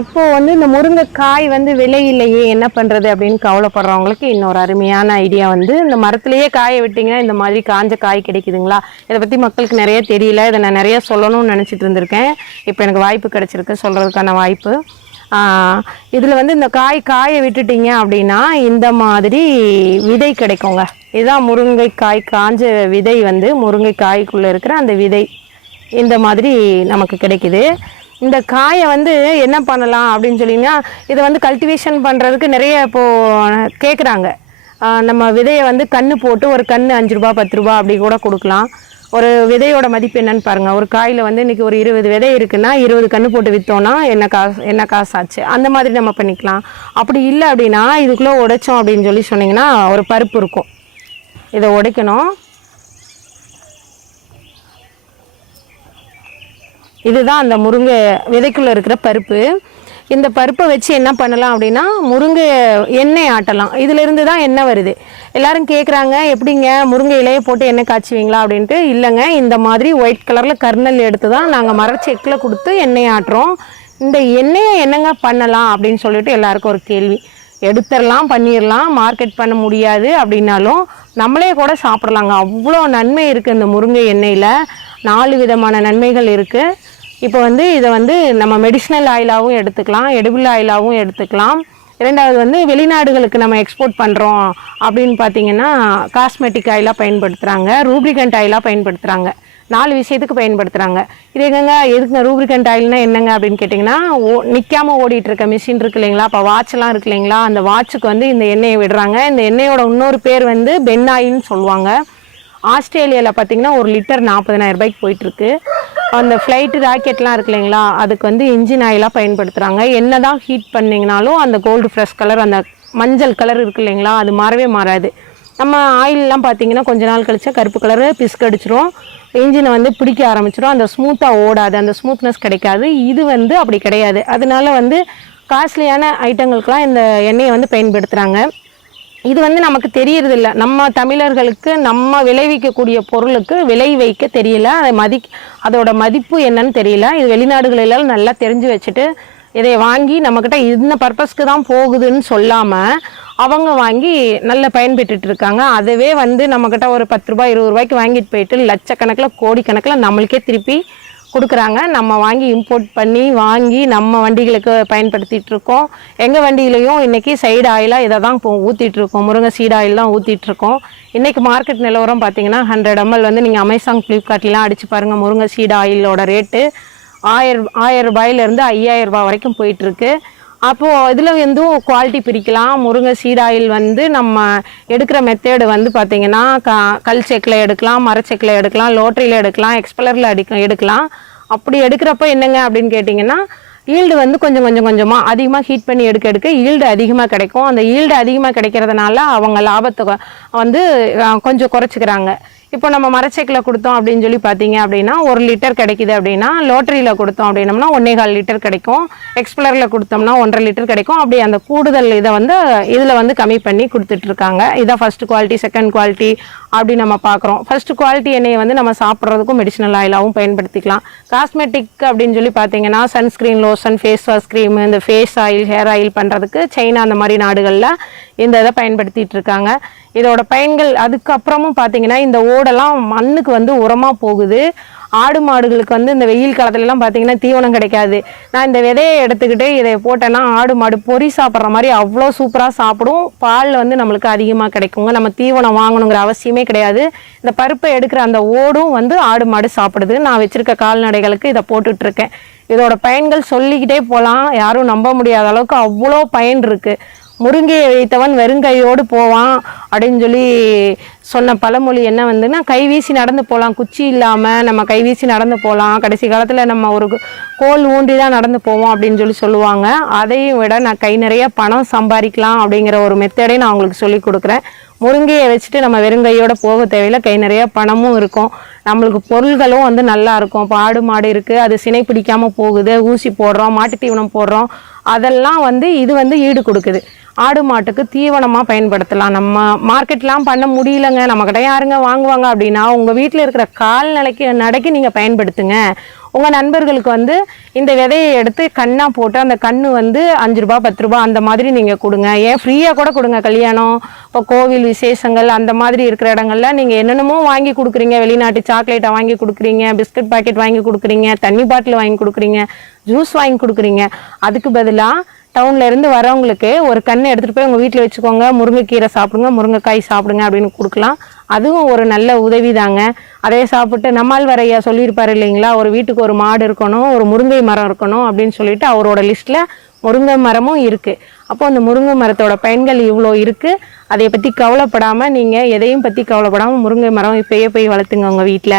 இப்போ வந்து இந்த முருங்கைக்காய் வந்து விலை இல்லையே என்ன பண்றது அப்படின்னு கவலைப்படுறவங்களுக்கு இன்னொரு அருமையான ஐடியா வந்து இந்த மரத்திலேயே காய விட்டீங்கன்னா இந்த மாதிரி காஞ்ச காய் கிடைக்குதுங்களா. இதை பத்தி மக்களுக்கு நிறைய தெரியல. இதை நான் நிறைய சொல்லணும்னு நினைச்சிட்டு இருந்திருக்கேன். இப்போ எனக்கு வாய்ப்பு கிடைச்சிருக்கு சொல்றதுக்கான வாய்ப்பு. இதில் வந்து இந்த காய விட்டுட்டீங்க அப்படின்னா இந்த மாதிரி விதை கிடைக்குங்க. இதுதான் முருங்கைக்காய் காஞ்ச விதை வந்து முருங்கைக்காய்க்குள்ளே இருக்கிற அந்த விதை இந்த மாதிரி நமக்கு கிடைக்குது. இந்த காயை வந்து என்ன பண்ணலாம் அப்படின்னு சொல்லிங்கன்னா இதை வந்து கல்டிவேஷன் பண்ணுறதுக்கு நிறைய இப்போது கேட்குறாங்க. நம்ம விதையை வந்து கன்று போட்டு ஒரு கன்று 5 ரூபா 10 ரூபா அப்படி கூட கொடுக்கலாம். ஒரு விதையோட மதிப்பு என்னன்னு பாருங்கள். ஒரு காயில் வந்து இன்றைக்கி ஒரு 20 விதை இருக்குன்னா 20 கன்று போட்டு விற்றோன்னா என்ன காசு ஆச்சு. அந்த மாதிரி நம்ம பண்ணிக்கலாம். அப்படி இல்லை அப்படின்னா இதுக்குள்ளே உடைச்சோம் அப்படின்னு சொன்னீங்கன்னா ஒரு பருப்பு இருக்கும். இதை உடைக்கணும். இதுதான் அந்த முருங்கை விதைக்குள்ளே இருக்கிற பருப்பு. இந்த பருப்பை வச்சு என்ன பண்ணலாம் அப்படின்னா முருங்கை எண்ணெய் ஆட்டலாம். இதிலிருந்து தான் எண்ணெய் வருது. எல்லோரும் கேட்குறாங்க, எப்படிங்க முருங்கை இலையை போட்டு எண்ணெய் காய்ச்சுவீங்களா அப்படின்ட்டு. இல்லைங்க, இந்த மாதிரி ஒயிட் கலரில் கர்னல் எடுத்து தான் நாங்கள் மரச்செக்கில் கொடுத்து எண்ணெய் ஆட்டுறோம். இந்த எண்ணெயை என்னங்க பண்ணலாம் அப்படின்னு சொல்லிட்டு எல்லாருக்கும் ஒரு கேள்வி. எடுத்துடலாம், பண்ணிடலாம். மார்க்கெட் பண்ண முடியாது அப்படின்னாலும் நம்மளே கூட சாப்பிட்லாங்க. அவ்வளோ நன்மை இருக்குது இந்த முருங்கை எண்ணெயில். 4 விதமான நன்மைகள் இருக்குது. இப்போ வந்து இதை வந்து நம்ம மெடிசினல் ஆயிலாகவும் எடுத்துக்கலாம், எடிபிள் ஆயிலாகவும் எடுத்துக்கலாம். இரண்டாவது வந்து வெளிநாடுகளுக்கு நம்ம எக்ஸ்போர்ட் பண்ணுறோம் அப்படின்னு பார்த்தீங்கன்னா காஸ்மெட்டிக் ஆயிலாக பயன்படுத்துகிறாங்க, ரூப்ரிகண்ட் ஆயிலாக பயன்படுத்துகிறாங்க. 4 விஷயத்துக்கு பயன்படுத்துகிறாங்க. இது எதுக்குங்க ரூப்ரிகண்ட் ஆயில்னா என்னங்க அப்படின்னு கேட்டிங்கன்னா, நிற்காமல் ஓடிட்டுருக்க மிஷின் இருக்கு இல்லைங்களா. இப்போ வாட்ச்லாம் இருக்கு இல்லைங்களா, அந்த வாட்சுக்கு வந்து இந்த எண்ணெயை விடுறாங்க. இந்த எண்ணெயோட இன்னொரு பேர் வந்து பென் ஆயில்னு சொல்லுவாங்க. ஆஸ்திரேலியாவில் பார்த்திங்கன்னா 1 லிட்டர் 40,000 ரூபாய்க்கு போயிட்டுருக்கு. அந்த ஃப்ளைட்டு ராக்கெட்லாம் இருக்கு இல்லைங்களா, அதுக்கு வந்து இன்ஜின் ஆயிலாக பயன்படுத்துகிறாங்க. என்ன தான் ஹீட் பண்ணிங்கனாலும் அந்த கோல்டு ஃப்ரெஷ் கலர், அந்த மஞ்சள் கலர் இருக்கு இல்லைங்களா, அது மாறவே மாறாது. நம்ம ஆயிலெலாம் பார்த்திங்கன்னா கொஞ்ச நாள் கழிச்சா கருப்பு கலரு பிஸ்கடிச்சிரும், இன்ஜினை வந்து பிடிக்க ஆரம்பிச்சிடும், அந்த ஸ்மூத்தாக ஓடாது, அந்த ஸ்மூத்னஸ் கிடைக்காது. இது வந்து அப்படி கிடையாது. அதனால வந்து காஸ்ட்லியான ஐட்டங்களுக்கெலாம் இந்த எண்ணெயை வந்து பயன்படுத்துகிறாங்க. இது வந்து நமக்கு தெரியறதில்ல. நம்ம தமிழர்களுக்கு நம்ம விளைவிக்கக்கூடிய பொருளுக்கு விலை வைக்க தெரியல. அதோட மதிப்பு என்னன்னு தெரியல. இது வெளிநாடுகளெல்லாம் நல்லா தெரிஞ்சு வச்சுட்டு இதை வாங்கி நம்மக்கிட்ட இந்த பர்பஸ்க்கு தான் போகுதுன்னு சொல்லாமல் அவங்க வாங்கி நல்ல பயன்பெற்றுட்டு இருக்காங்க. அதுவே வந்து நம்மக்கிட்ட ஒரு 10 ரூபாய் 20 ரூபாய்க்கு வாங்கிட்டு போயிட்டு லட்சக்கணக்கில் கோடிக்கணக்கில் நம்மளுக்கே திருப்பி கொடுக்குறாங்க. நம்ம வாங்கி இம்போர்ட் பண்ணி வாங்கி நம்ம வண்டிகளுக்கு பயன்படுத்திகிட்டு இருக்கோம். எங்கள் வண்டியிலையும் இன்றைக்கி சைடு ஆயிலாக இதை தான் ஊற்றிட்டுருக்கோம். முருங்கை சீடு ஆயில் தான் ஊற்றிட்டுருக்கோம். இன்றைக்கி மார்க்கெட் நிலவரம் பார்த்திங்கன்னா 100 ml வந்து நீங்கள் அமேசான் ஃப்ளிப்கார்ட்லாம் அடித்து பாருங்கள். முருங்கை சீடு ஆயிலோட ரேட்டு 1000 ரூபாயிலேருந்து 5000 ரூபாய் வரைக்கும் போயிட்டுருக்கு. அப்போது இதில் வந்து குவாலிட்டி பிரிக்கலாம். முருங்கை சீடு ஆயில் வந்து நம்ம எடுக்கிற மெத்தேடு வந்து பார்த்திங்கன்னா கல் செக்கில் எடுக்கலாம், மரச்செக்கில் எடுக்கலாம், லோட்டரியில் எடுக்கலாம், எக்ஸ்பலரில் எடுக்கலாம். அப்படி எடுக்கிறப்ப என்னங்க அப்படின்னு கேட்டிங்கன்னா ஈல்டு வந்து கொஞ்சமாக அதிகமாக ஹீட் பண்ணி எடுக்க ஈல்டு அதிகமாக கிடைக்கும். அந்த ஈல்டு அதிகமாக கிடைக்கிறதுனால அவங்க லாபத்தை வந்து கொஞ்சம் குறைச்சிக்கிறாங்க. இப்போ நம்ம மரச்செக்கில் கொடுத்தோம் அப்படின்னு சொல்லி பார்த்தீங்க அப்படின்னா 1 லிட்டர் கிடைக்குது அப்படின்னா லோட்டரியில் கொடுத்தோம் அப்படின்னம்னா 1.25 லிட்டர் கிடைக்கும், எக்ஸ்பிளரில் கொடுத்தோம்னா 1.5 லிட்டர் கிடைக்கும். அப்படி அந்த கூடுதல் இதை வந்து இதில் வந்து கம்மி பண்ணி கொடுத்துட்ருக்காங்க. இதான் ஃபஸ்ட்டு குவாலிட்டி, செகண்ட் குவாலிட்டி அப்படி நம்ம பார்க்குறோம். ஃபஸ்ட்டு குவாலிட்டி எண்ணெயை வந்து நம்ம சாப்பிட்றதுக்கும் மெடிசினல் ஆயிலாகவும் பயன்படுத்திக்கலாம். காஸ்மெட்டிக் அப்படின்னு சொல்லி பார்த்தீங்கன்னா sunscreen, lotion, face wash, cream, இந்த ஃபேஸ் ஆயில், ஹேர் ஆயில் பண்ணுறதுக்கு சைனா அந்த மாதிரி நாடுகளில் இந்த இதை பயன்படுத்திகிட்டு இருக்காங்க. இதோட பயன்கள் அதுக்கப்புறமும் பார்த்தீங்கன்னா இந்த ஓடெல்லாம் மண்ணுக்கு வந்து உரமாக போகுது. ஆடு மாடுகளுக்கு வந்து இந்த வெயில் காலத்துலலாம் பார்த்தீங்கன்னா தீவனம் கிடைக்காது. நான் இந்த விதையை எடுத்துக்கிட்டு இதை போட்டேன்னா ஆடு மாடு பொறி சாப்பிட்ற மாதிரி அவ்வளோ சூப்பராக சாப்பிடும். பால் வந்து நம்மளுக்கு அதிகமாக கிடைக்குங்க. நம்ம தீவனம் வாங்கணுங்கிற அவசியமே கிடையாது. இந்த பருப்பை எடுக்கிற அந்த ஓடும் வந்து ஆடு மாடு சாப்பிடுது. நான் வச்சுருக்க கால்நடைகளுக்கு இதை போட்டுட்ருக்கேன். இதோட பயன்கள் சொல்லிக்கிட்டே போகலாம். யாரும் நம்ப முடியாத அளவுக்கு அவ்வளோ பயன் இருக்குது. முருங்கையை வைத்தவன் வெறுங்கையோடு போவான் அப்படின்னு சொல்லி சொன்ன பழமொழி என்ன வந்துன்னா, கைவீசி நடந்து போகலாம், குச்சி இல்லாமல் நம்ம கைவீசி நடந்து போகலாம், கடைசி காலத்தில் நம்ம ஒரு கோல் ஊன்றி தான் நடந்து போவோம் அப்படின்னு சொல்லுவாங்க. அதையும் விட நான் கை நிறைய பணம் சம்பாதிக்கலாம் அப்படிங்கிற ஒரு மெத்தடை நான் உங்களுக்கு சொல்லி கொடுக்குறேன். முருங்கையை வச்சுட்டு நம்ம வெறுங்கையோடு போக தேவையில்லை. கை நிறைய பணமும் இருக்கும், நம்மளுக்கு பொருள்களும் வந்து நல்லா இருக்கும். இப்போ ஆடு மாடு இருக்குது, அது சினை பிடிக்காமல் போகுது, ஊசி போடுறோம், மாட்டு தீவனம் போடுறோம், அதெல்லாம் வந்து இது வந்து ஈடு கொடுக்குது. ஆடு மாட்டுக்கு தீவனமாக பயன்படுத்தலாம். நம்ம மார்க்கெட்லாம் பண்ண முடியலங்க, நம்மக்கிட்ட யாருங்க வாங்குவாங்க அப்படின்னா உங்கள் வீட்டில் இருக்கிற கால்நடைக்கு நீங்கள் பயன்படுத்துங்க. உங்கள் நண்பர்களுக்கு வந்து இந்த விதையை எடுத்து கண்ணாக போட்டு அந்த கண்ணு வந்து 5 ரூபா 10 ரூபா அந்த மாதிரி நீங்கள் கொடுங்க. ஏன் ஃப்ரீயாக கூட கொடுங்க. கல்யாணம், இப்போ கோவில் விசேஷங்கள் அந்த மாதிரி இருக்கிற இடங்கள்ல நீங்கள் என்னென்னமோ வாங்கி கொடுக்குறீங்க. வெளிநாட்டு சாக்லேட்டை வாங்கி கொடுக்குறீங்க, பிஸ்கட் பாக்கெட் வாங்கி கொடுக்குறீங்க, தண்ணி பாட்டில் வாங்கி கொடுக்குறீங்க, ஜூஸ் வாங்கி கொடுக்குறீங்க. அதுக்கு பதிலாக டவுன்ல இருந்து வரவங்களுக்கு ஒரு கண்ணை எடுத்துகிட்டு போய் உங்கள் வீட்டில் வச்சுக்கோங்க, முருங்கைக்கீரை சாப்பிடுங்க, முருங்கைக்காய் சாப்பிடுங்க அப்படின்னு கொடுக்கலாம். அதுவும் ஒரு நல்ல உதவி தாங்க. அதே சாப்பிட்டு நம்மாழ்வார் ஐயா சொல்லியிருப்பார் இல்லைங்களா, ஒரு வீட்டுக்கு ஒரு மாடு இருக்கணும், ஒரு முருங்கை மரம் இருக்கணும் அப்படின்னு சொல்லிட்டு அவரோட லிஸ்ட்டில் முருங்கை மரமும் இருக்குது. அப்போ அந்த முருங்கை மரத்தோட பயன்கள் இவ்வளோ இருக்குது. அதை பற்றி கவலைப்படாமல், நீங்கள் எதையும் பற்றி கவலைப்படாமல் முருங்கை மரம் இப்போயே போய் வளர்த்துங்க உங்கள் வீட்டில்.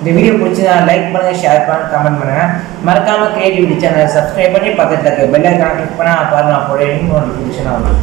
இந்த வீடியோ பிடிச்சதா லைக் பண்ணுங்க, ஷேர் பண்ணுங்க, கமெண்ட் பண்ணுங்க. மறக்காம கிரியேட்டிவிட்டி சேனலை சப்ஸ்கிரைப் பண்ணி பக்கத்துல இருக்க பெல் ஐகானை கிளிக் பண்ணா பாருங்க, அப்போட நோட்டிஃபிகேஷன் ஆகும்.